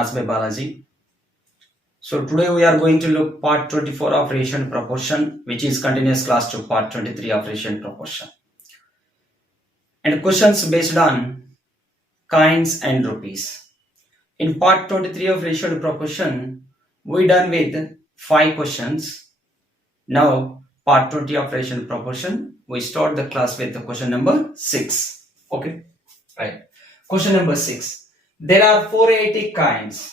Maths by Balaji. So today we are going to look part 24 of ratio and proportion, which is continuous class to part 23 of ratio and proportion. And questions based on kinds and rupees. In part 23 of ratio and proportion, we done with 5 questions. Now part 20 of ratio and proportion, we start the class with the question number 6. Okay, right. Question number 6. There are 480 kinds.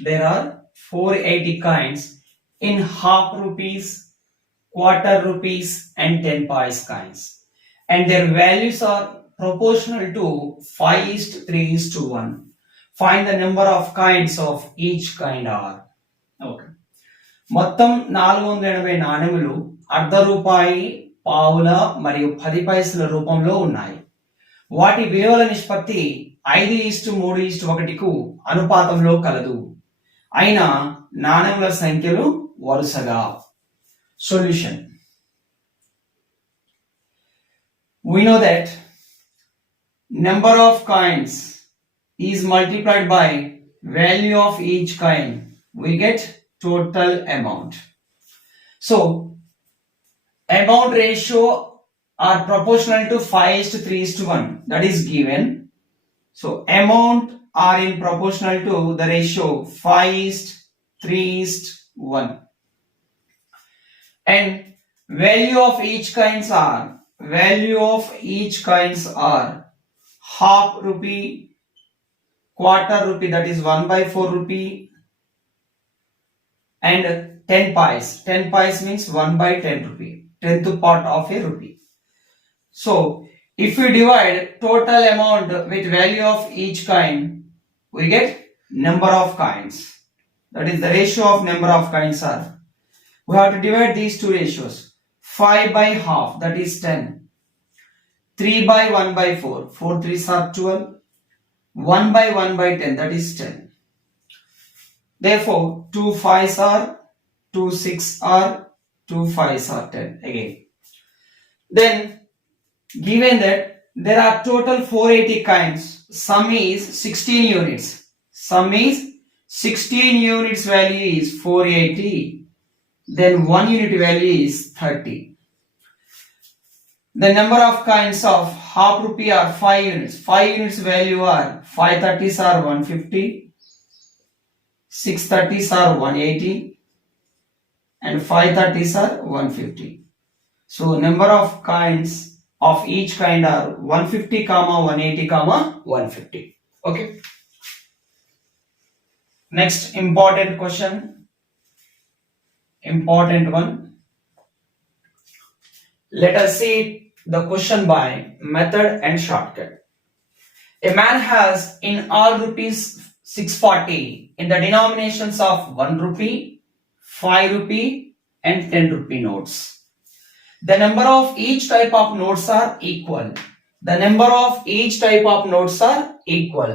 There are 480 kinds in half rupees, quarter rupees and 10 pice kinds. And their values are proportional to 5:3:1. Find the number of kinds of each kind are. Okay. మొత్తం 480 నాణెములు అర్ధ రూపాయి, పావుల మరియు 10 పైసల రూపంలో ఉన్నాయి. వాటి విలువల నిష్పత్తి 5:3:1కు అనుపాతంలో కలదు. అయిన నాణెముల సంఖ్యలు వరుసగా. Solution. We know that number of coins is multiplied by value of each coin. We get total amount. So amount ratio are proportional to 5:3:1. That is given. So amount are in proportional to the ratio 5:3:1. And value of each kinds are half rupee, quarter rupee, that is 1/4 rupee, and 10 pice. 10 pice means 1/10 rupee, 10th part of a rupee. So if we divide total amount with value of each kind, we get number of kinds. That is the ratio of number of kinds are. We have to divide these two ratios. 5/half, that is 10. 3/1/4, 4 3s are 12. 1/1/10, that is 10. Therefore, 2 5s are, 2 6 are, 2 5s are 10 again. Then, given that there are total 480 kinds, sum is 16 units. Sum is 16 units value is 480. Then 1 unit value is 30. The number of kinds of half rupee are 5 units. 5 units value are 5/30s are 150, 6/30s are 180, and 5/30s are 150. So number of kinds of each kind are 150, 180, 150. Okay. Next important question. Important one. Let us see the question by method and shortcut. A man has in all rupees 640 in the denominations of 1 rupee, 5 rupee and 10 rupee notes. The number of each type of notes are equal. The number of each type of notes are equal.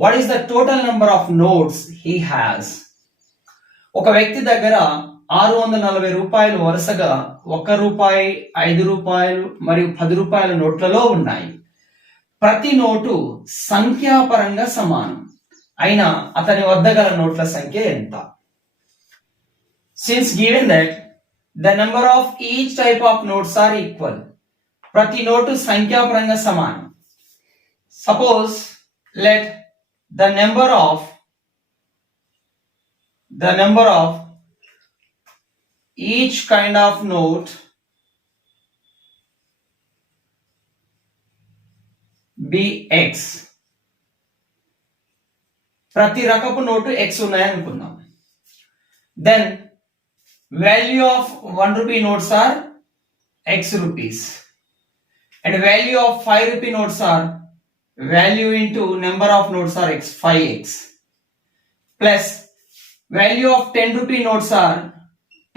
What is the total number of notes he has? ఒక వ్యక్తి దగ్గర 640 రూపాయలు వరుసగా 1 రూపాయి, 5 రూపాయలు మరియు 10 రూపాయల నోట్లలో ఉన్నాయి. ప్రతి నోటు సంఖ్యాపరంగా సమానం. అయినా అతని వద్ద గల నోట్ల సంఖ్య ఎంత? Since given that the number of each type of notes are equal, ప్రతి నోటు సంఖ్యాపరంగా సమానం. Suppose let the number of each kind of note be x. ప్రతి రకపు నోటు x ఉన్నాయని అనుకుందాం. Then value of 1 rupee notes are x rupees and value of 5 rupee notes are value into number of notes are x, 5x, plus value of 10 rupee notes are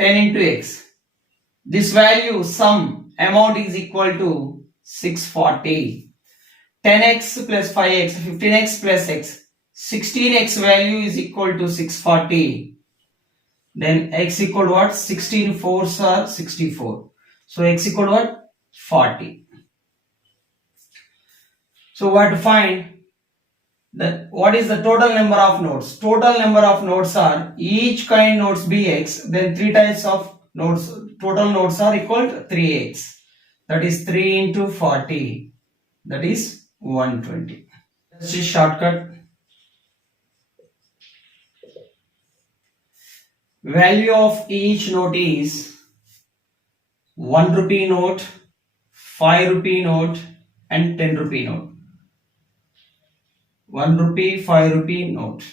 10 into x. This value sum amount is equal to 640. 10x plus 5x, 15x plus x, 16x value is equal to 640. Then x equal to what? 16 4s are 64. So x equal to what? 40. So what to find? what is the total number of nodes? Total number of nodes are each kind nodes bx, then 3 types of nodes, total nodes are equal to 3x. That is 3 into 40. That is 120. This is shortcut. Value of each note is 1 rupee note, 5 rupee note and 10 rupee note. 1 rupee, 5 rupee note.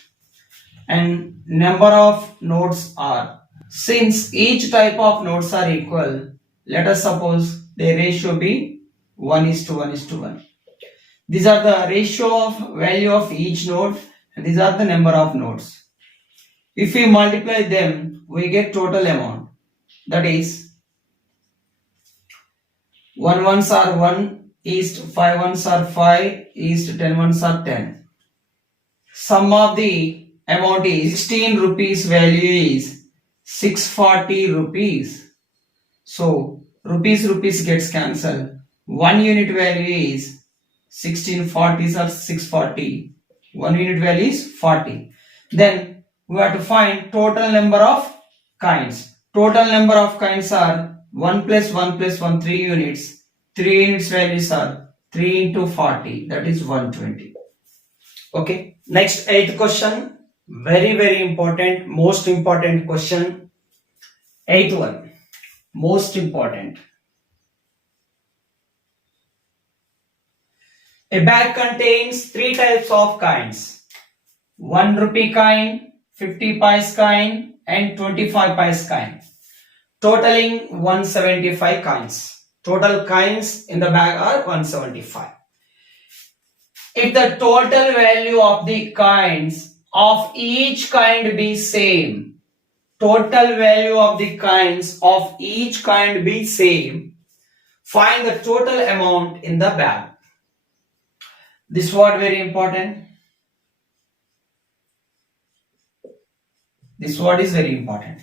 And number of notes are, since each type of notes are equal, let us suppose the ratio be 1:1:1. These are the ratio of value of each node and these are the number of nodes. If we multiply them, we get total amount. That is 1 ones are 1 is 5 ones are 5 is 10 ones are 10. Sum of the amount is 16 rupees, value is 640 rupees. So rupees gets cancelled. 1 unit value is 1640s or 640. 1 unit value is 40. Then we have to find total number of kinds. Total number of kinds are 1 plus 1 plus 1, 3 units. 3 units values are 3 into 40, that is 120. Okay. Next, 8th question. Very important, most important question. 8th one. Most important. A bag contains 3 types of kinds. 1 rupee kind, 50 paise kind and 25 paise kind, totaling 175 kinds. Total kinds in the bag are 175. If the total value of the kinds of each kind be same, total value of the kinds of each kind be same, find the total amount in the bag. This word very important. This word is very important.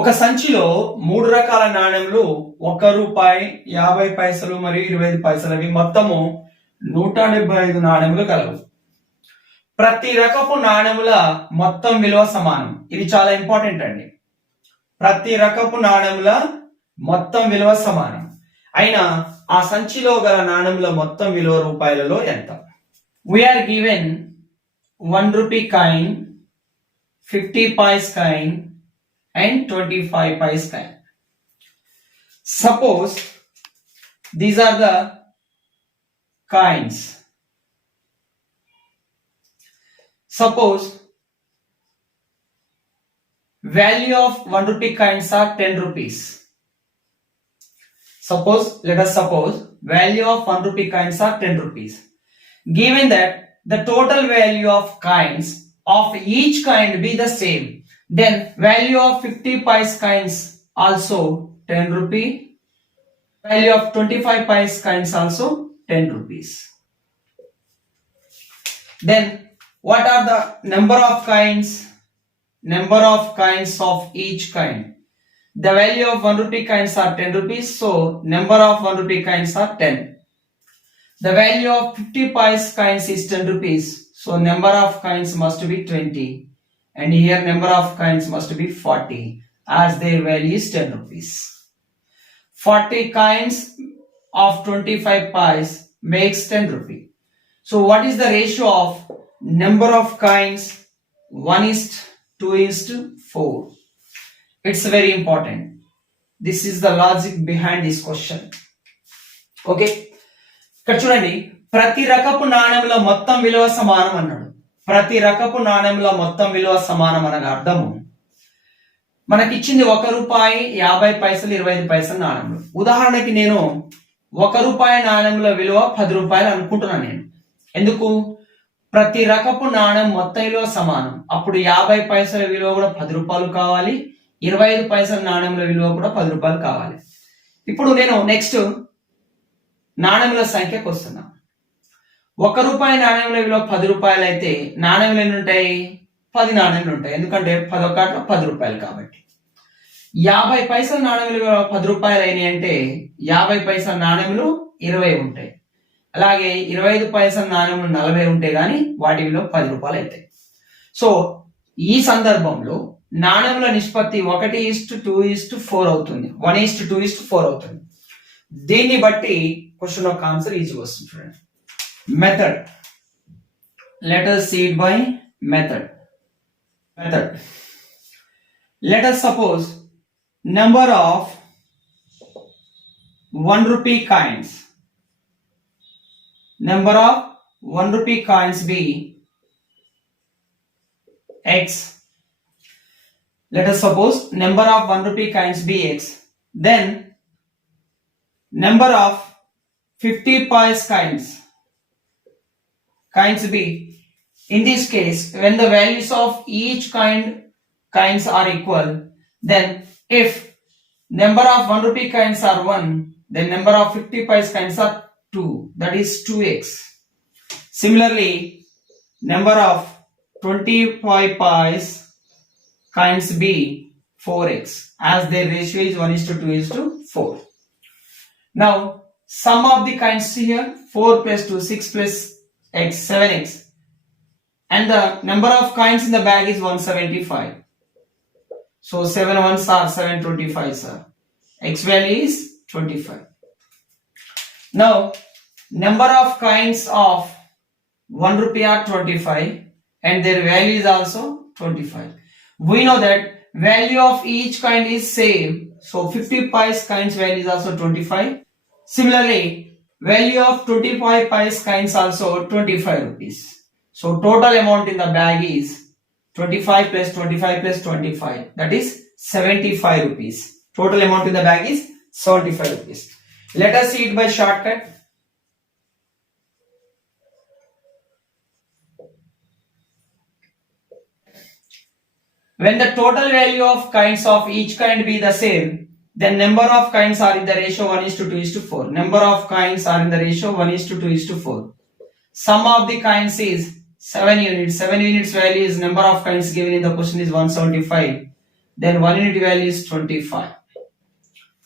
ఒక సంచిలో 3 రకాల నాణెములు 1 రూపాయి 50 పైసలు మరియు 25 పైసలవి మొత్తము 175 నాణెములు కలవు. ప్రతి రకపు నాణెముల మొత్తం విలువ సమానం. ఇది చాలా ఇంపార్టెంట్ అండి. ప్రతి రకపు నాణెముల మొత్తం విలువ సమానం. అయినా ఆ సంచిలో గల నాణెముల మొత్తం విలువ రూపాయలలో ఎంత? We are given 1 rupee coin, 50 paise coin and 25 paise coin. Suppose these are the coins. Suppose value of 1 rupee coins are 10 rupees. Let us suppose value of 1 rupee coins are 10 rupees. Given that the total value of coins of each kind be the same, then value of 50 paise coins also 10 rupee, value of 25 paise coins also 10 rupees. Then what are the number of coins? Number of coins of each kind. The value of 1 rupee coins are 10 rupees, so number of 1 rupee coins are 10. The value of 50 paise coins is 10 rupees, so number of coins must be 20. And here number of coins must be 40 as their value is 10 rupees. 40 coins of 25 paise makes 10 rupees. So what is the ratio of number of coins? 1:2:4. It's very important. This is the logic behind this question. Okay. ఇక్కడ చూడండి, ప్రతి రకపు నాణెముల మొత్తం విలువ సమానం అన్నాడు. ప్రతి రకపు నాణెముల మొత్తం విలువ సమానం అనగా అర్థము, మనకిచ్చింది 1 రూపాయి 50 పైసలు 25 పైసలు నాణెములు. ఉదాహరణకి నేను 1 రూపాయి నాణెముల విలువ 10 రూపాయలు అనుకుంటున్నాను నేను. ఎందుకు? ప్రతి రకపు నాణెం మొత్తం విలువ సమానం. అప్పుడు 50 పైసల విలువ కూడా 10 రూపాయలు కావాలి, 25 పైసల నాణెముల విలువ కూడా 10 రూపాయలు కావాలి. ఇప్పుడు నేను నెక్స్ట్ నాణెముల సంఖ్యకు వస్తున్నా. 1 రూపాయి నాణెముల విలువ 10 రూపాయలు అయితే నాణెములు ఎన్ని ఉంటాయి? 10 నాణెములు ఉంటాయి. ఎందుకంటే 10 10 రూపాయలు కాబట్టి. 50 పైసల నాణెముల విలువ 10 రూపాయలు అయినాయి అంటే 50 పైసల నాణెములు 20 ఉంటాయి. అలాగే 25 పైసల నాణ్యములు 40 ఉంటే గానీ వాటి విలువ 10 రూపాయలు అవుతాయి. సో ఈ సందర్భంలో నాణ్యముల నిష్పత్తి 1:2:4 అవుతుంది. 1:2:4 అవుతుంది. దీన్ని బట్టి క్వశ్చన్ యొక్క ఆన్సర్ ఈజీ వస్తుంది. చూడండి, method. Let us see it by method. Let us suppose number of 1 rupee coins. Number of 1 rupee coins be x. Let us suppose number of 1 rupee coins be x. Then number of 50 paise coins be. In this case, when the values of each coins are equal, then if number of 1 rupee coins are 1, then number of 50 paise coins are 2, that is 2x. Similarly, number of 25 paise coins be 4x, as their ratio is 1:2:4. Now sum of the coins here, 4 plus 2, 6 plus x, 7x, and the number of coins in the bag is 175. So 7 ones are 725, sir. X value is 25. Now number of coins of 1 rupee are 25 and their value is also 25. We know that value of each coin is same, so 50 paise coins value is also 25. Similarly, value of 25 paise coins also 25 rupees. So total amount in the bag is 25 plus 25 plus 25, that is 75 rupees. Total amount in the bag is 75 rupees. Let us see it by shortcut. When the total value of coins of each kind be the same, then number of coins are in the ratio 1:2:4. Number of coins are in the ratio 1:2:4. Sum of the coins is 7 units. 7 units value is number of coins given in the question is 175. Then 1 unit value is 25.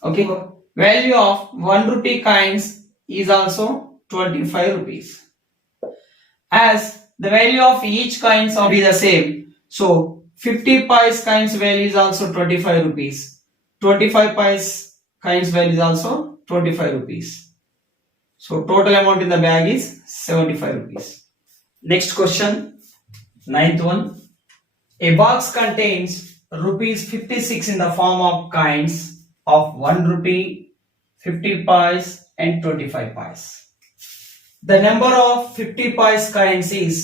Okay. Value of 1 rupee coins is also 25 rupees. As the value of each coins will be the same, so 50 paise coins value is also 25 rupees. 25 paise coins value is also 25 rupees. So total amount in the bag is 75 rupees. Next question, 9th one. A box contains rupees 56 in the form of coins of 1 rupee, 50 paise and 25 paise. The number of 50 paise coins is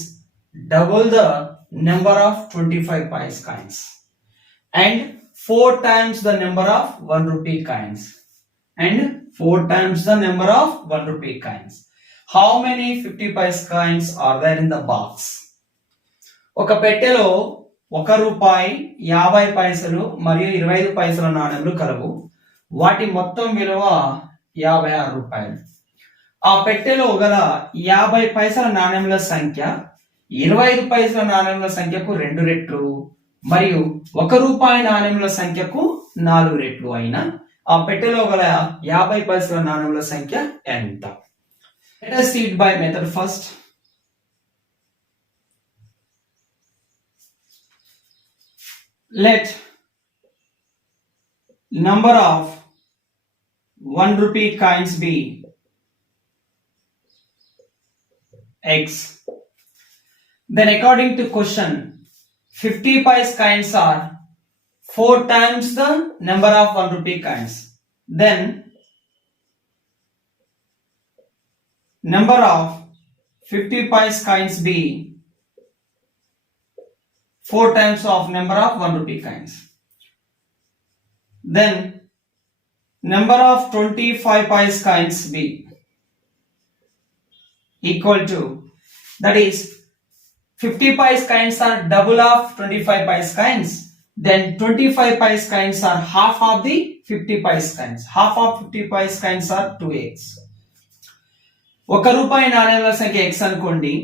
double the number of 25 paise coins and 4 times the number of 1 rupee coins and 4 times the number of 1 rupee coins. How many 50 paise coins are there in the box? ఒక పెట్టెలో 1 రూపాయి 50 పైసలు మరియు 25 పైసల నాణెములు కలవు. వాటి మొత్తం విలువ 56 రూపాయలు. ఆ పెట్టెలో గల 50 పైసల నాణెముల సంఖ్య 25 పైసల నాణెముల సంఖ్యకు 2 రెట్లు మరియు 1 రూపాయి నాణెముల సంఖ్యకు 4 రెట్లు అయిన ఆ పెట్టెలో గల 50 పైసల నాణెముల సంఖ్య ఎంత? Let us see it by method first. Let number of 1 rupee coins be x. Then according to question, 50 paise coins are 4 times the number of 1 rupee coins. Then number of 50 paise coins be 4 times of number of 1 rupee coins. Then number of 25 paise coins be equal to, that is 50 paise coins are double of 25 paise coins, then 25 paise coins are half of the 50 paise coins. Half of 50 paise coins are 2x. 1 రూపాయి నాణెముల సంఖ్య x అనుకోండి.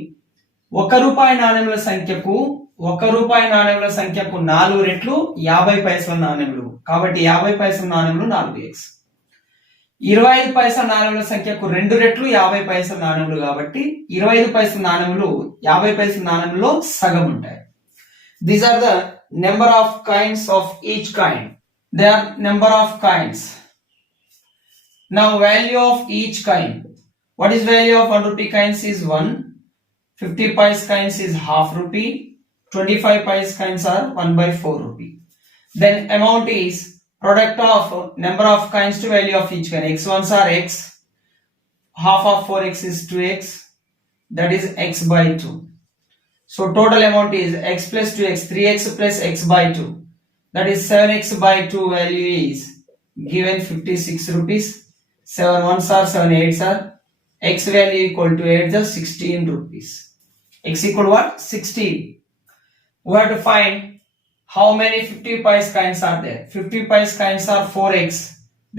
1 రూపాయి నాణెముల సంఖ్యకు 4 రెట్లు 50 పైసల నాణెములు, కాబట్టి 50 పైసల నాణెములు 4x. 25 పైసల నాణెముల సంఖ్యకు 2 రెట్లు 50 పైసల నాణెములు కాబట్టి 25 పైసల నాణెములు 50 పైసల నాణెములో సగం ఉంటాయి. These are the number of coins of each coin. They are number of coins. Now value of each coin. What is value of 1 rupee coins is 1. 50 paise coins is half rupee. 25 paise coins are 1/4 rupee. Then amount is product of number of coins to value of each coin. X1s are x. Half of 4x is 2x. That is x by 2. So total amount is x plus 2x, 3x plus x by 2. That is 7x by 2 value is given 56 rupees. 7 1s are 7 8s are. X value equal to 8 is 16 rupees. X equal to what? 16. We have to find how many 50 paise coins are there. 50 paise coins are 4x.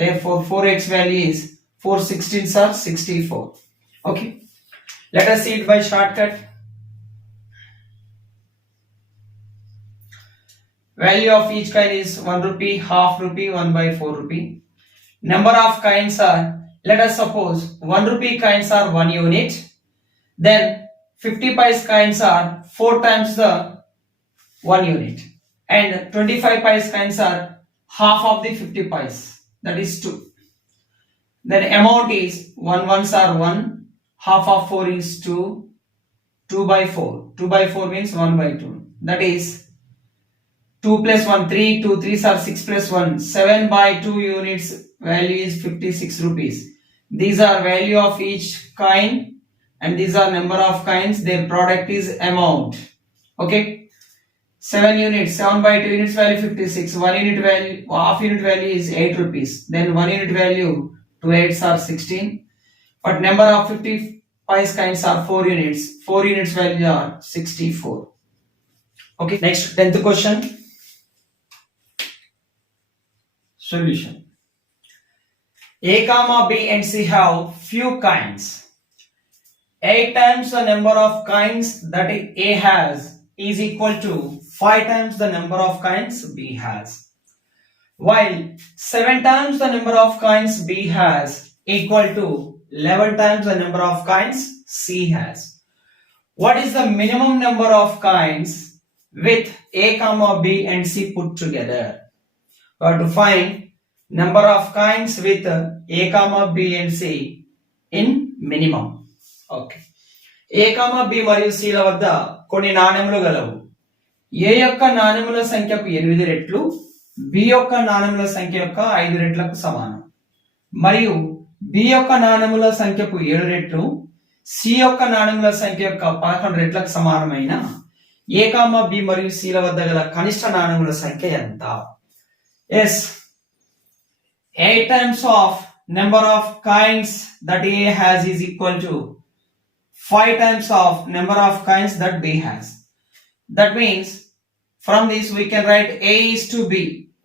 Therefore 4x value is 4 16s are 64. Okay. Let us see it by shortcut. Value of each coin is 1 rupee, half rupee, 1/4 rupee. Number of coins are, let us suppose 1 rupee coins are 1 unit. Then 50 paise coins are 4 times the 1 unit. And 25 paise coins are half of the 50 paise. That is 2. Then amount is 1 1s are 1. Half of 4 is 2. 2/4. 2/4 means 1/2. That is 2 plus 1, 3, 2, 3s are 6 plus 1, 7 by 2 units value is 56 rupees. These are value of each coin and these are number of coins, their product is amount. Okay. 7 units, 7 by 2 units value 56, 1 unit value, half unit value is 8 rupees. Then 1 unit value, 2 8s are 16. But number of 50 paise coins are 4 units. 4 units value are 64. Okay, next 10th question. Solution. A comma B and C have few coins. 8 times the number of coins that A has is equal to 5 times the number of coins B has. While 7 times the number of coins B has equal to 11 times the number of coins C has. What is the minimum number of coins with A comma B and C put together? We have to find number of coins with A comma B and C in minimum. Okay. A comma B మరియు C ల వద్ద కొన్ని నాణెములు గలవు. A యొక్క నాణెముల సంఖ్యకు 8 రెట్లు, B యొక్క నాణెముల సంఖ్య యొక్క 5 రెట్లకు సమానం. మరియు B యొక్క నాణెముల సంఖ్యకు 7 రెట్లు, C యొక్క నాణెముల సంఖ్య యొక్క 11 రెట్లకు సమానమైన A కామా B మరియు C ల వద్ద గల కనిష్ట నాణెముల సంఖ్య ఎంత? Yes, 8 times of number of coins that A has is equal to 5 times of number of coins that B has. That means from this we can write A is to B.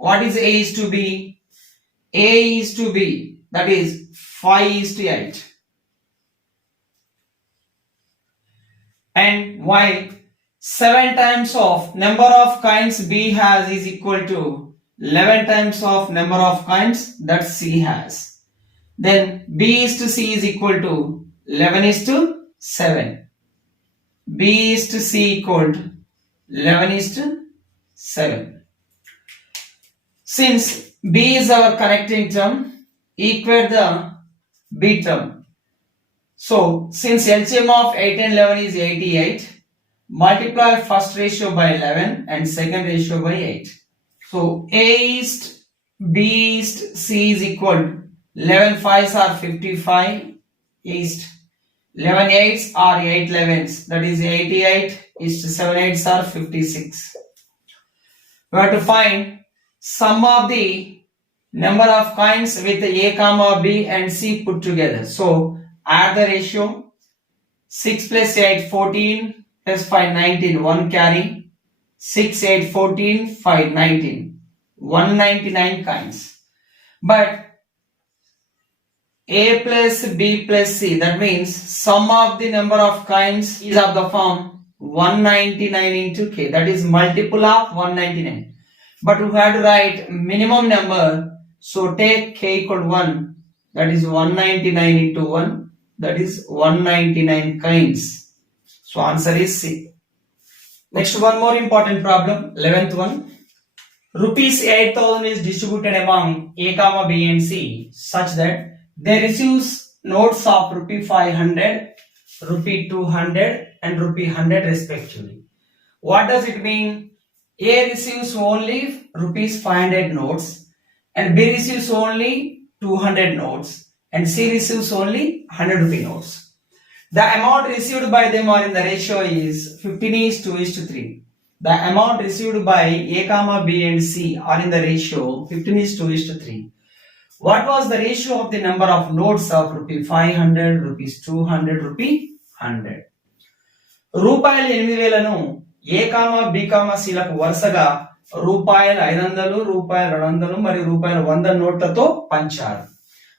What is A is to B? A is to B. That is 5 is to 8. And while 7 times of number of coins B has is equal to 11 times of number of coins that C has. Then B is to C is equal to 11 is to 7. B is to C equal to 11 is to 7. Since B is our connecting term, equate the B term. So since LCM of 8 and 11 is 88, multiply first ratio by 11 and second ratio by 8. So A east, B east, C is equal to 11 5s are 55 east, 11 8s are 8 11s, that is 88 east, 7 8s are 56. We have to find sum of the number of coins with A comma B and C put together. So add the ratio. 6 plus 8 14 plus 5 19, 1 carry. 6 8 14 5 19, 199 coins. But A plus B plus C, that means sum of the number of coins is of the form 199 into K, that is multiple of 199. But we have to write minimum number, so take K equal to 1 that is 199 into 1, that is 199 kinds. So answer is C. Next, one more important problem, 11th one. Rupees 8,000 is distributed among A, B and C such that they receives notes of rupee 500, rupee 200 and rupee 100 respectively. What does it mean? A receives only rupees 500 notes and B receives only 200 notes and C receives only 100 rupee notes. The amount received by them are in the ratio is 15:3. The amount received by A, B and C are in the ratio 15:3. What was the ratio of the number of notes of rupee 500, rupees 200, rupee 100? రూపాయలు 8,000ను A B సిలకు వరుసగా రూపాయలు 500, రూపాయలు 200 మరియు రూపాయలు 100 నోట్లతో పంచారు.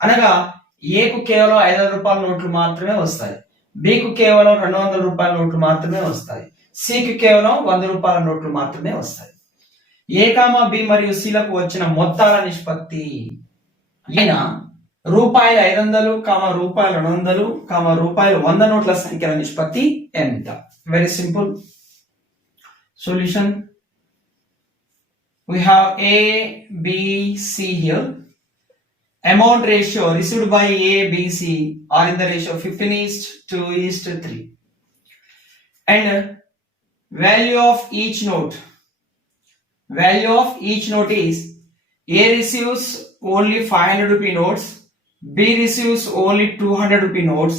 అనగా ఏకు కేవలం 500 రూపాయల నోట్లు మాత్రమే వస్తాయి, బికు కేవలం 200 రూపాయల నోట్లు మాత్రమే వస్తాయి, సికి కేవలం 100 రూపాయల నోట్లు మాత్రమే వస్తాయి. ఏ బి మరియు సిలకు వచ్చిన మొత్తాల నిష్పత్తి ఈయన రూపాయలు 500, రూపాయలు 200, రూపాయలు 100 నోట్ల సంఖ్యల నిష్పత్తి ఎంత? Very simple solution. We have A, B, C here. Amount ratio received by A, B, C are in the ratio 15:3. And value of each note. Value of each note is A receives only 500 rupee notes, B receives only 200 rupee notes,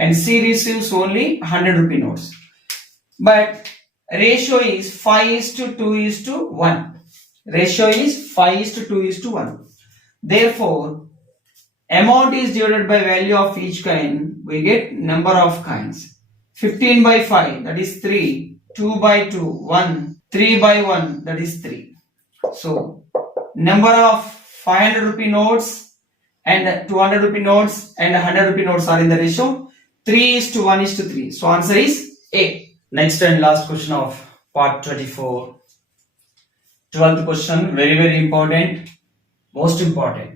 and C receives only 100 rupee notes. But ratio is 5:2:1. Ratio is 5:2:1. Therefore, amount is divided by value of each kind. We get number of kinds. 15/5, that is 3. 2/2, 1. 3/1, that is 3. So, number of 500 rupee notes and 200 rupee notes and 100 rupee notes are in the ratio 3:1:3. So, answer is A. Next and last question of part 24. 12th question, very important, most important.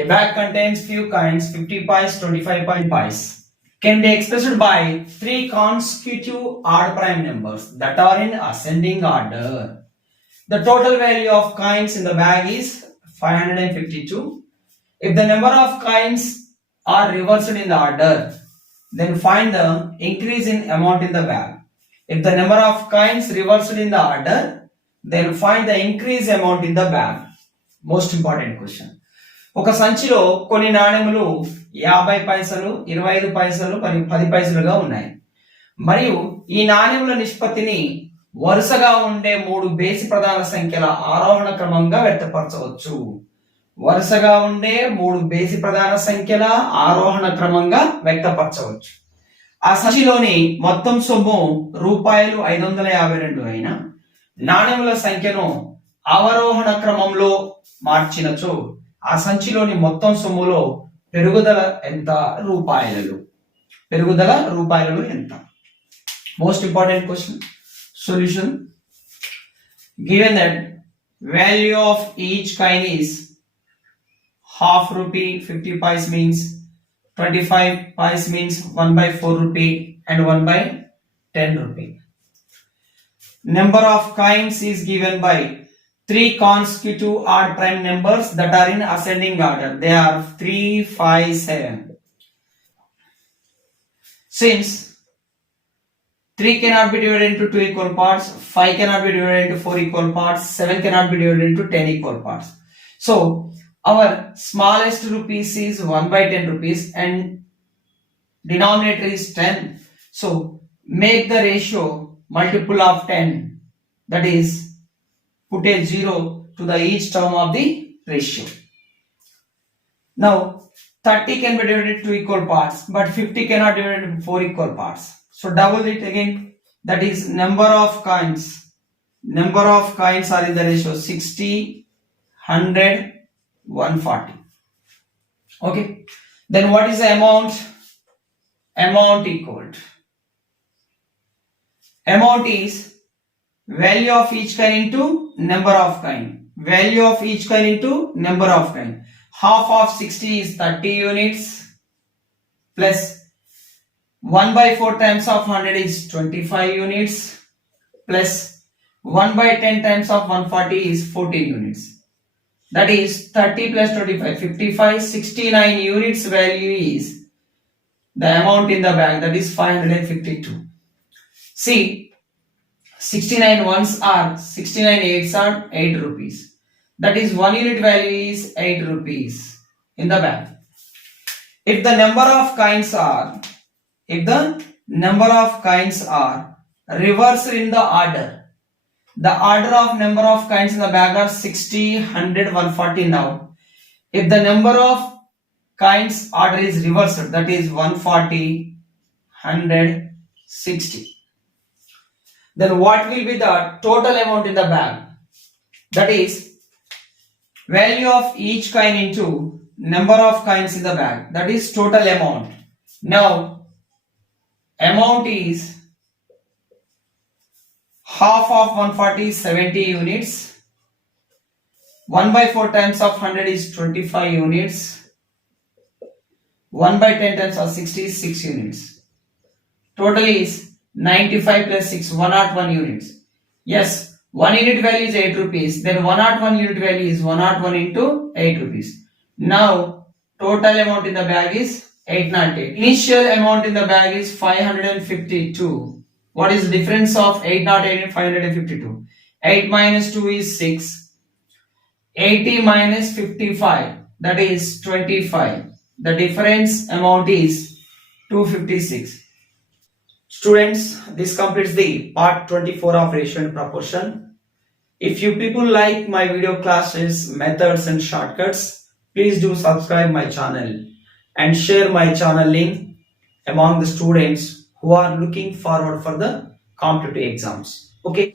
A bag contains few coins, 50 pies, 25 pies, can be expressed by 3 consecutive odd prime numbers that are in ascending order. The total value of coins in the bag is 552. If the number of coins are reversed in the order, then find the increase in amount in the bag. If the number of coins reversed in the order, then find the increase amount in the bag. Most important question. ఒక సంచిలో కొన్ని నాణెములు 50 పైసలు, 25 పైసలు మరియు 10 పైసలుగా ఉన్నాయి. మరియు ఈ నాణెముల నిష్పత్తిని వరుసగా ఉండే 3 బేసి ప్రధాన సంఖ్యల ఆరోహణ క్రమంగా వ్యక్తపరచవచ్చు. వరుసగా ఉండే 3 బేసి ప్రధాన సంఖ్యల ఆరోహణ క్రమంగా వ్యక్తపరచవచ్చు. ఆ సంచిలోని మొత్తం సొమ్ము రూపాయలు 552 అయినా నాణెముల సంఖ్యను అవరోహణ క్రమంలో మార్చినచో ఆ సంచిలోని మొత్తం సొమ్ములో పెరుగుదల ఎంత? రూపాయలలో. పెరుగుదల రూపాయలలో ఎంత? Most important question. Solution. Given that value of each coin is half rupee, 50 pies means 25 pies means 1/4 rupee and 1/10 rupee. Number of coins is given by 3 consecutive odd prime numbers that are in ascending order. They are 3, 5, 7. Since 3 cannot be divided into 2 equal parts, 5 cannot be divided into 4 equal parts, 7 cannot be divided into 10 equal parts. So, our smallest rupees is 1/10 rupees and denominator is 10. So, make the ratio multiple of 10. That is, put a 0 to the each term of the ratio. Now, 30 can be divided into 2 equal parts, but 50 cannot be divided into 4 equal parts. So, double it again. That is, number of coins. Number of coins are in the ratio 60, 100, 140. Okay. Then what is the amount? Amount equaled. Amount is value of each coin into number of coin. Value of each coin into number of coin. half of 60 is 30 units, plus 1 by 4 times of 100 is 25 units, plus 1 by 10 times of 140 is 14 units. That is 30 plus 25, 55, 69 units value is the amount in the bag, that is 552. See, 69 ones are 69 eights are 8 rupees. That is 1 unit value is 8 rupees in the bag. If the number of coins are reversed in the order of number of coins in the bag are 60, 100, 140 now. If the number of coins order is reversed, that is 140, 100, 60. Then what will be the total amount in the bag? That is value of each coin into number of coins in the bag. That is total amount. Now amount is half of 140 is 70 units. 1 by 4 times of 100 is 25 units. 1 by 10 times of 60 is 6 units. Total is 95 plus 6, 101 units. Yes, 1 unit value is 8 rupees. Then 101 unit value is 101 into 8 rupees. Now, total amount in the bag is 808. Initial amount in the bag is 552. What is the difference of 808 and 552? 8 minus 2 is 6. 80 minus 55, that is 25. The difference amount is 256. Students, this completes the part 24 of ratio and proportion. If you people like my video classes, methods and shortcuts, please do subscribe my channel and share my channel link among the students who are looking forward for the competitive exams. Okay.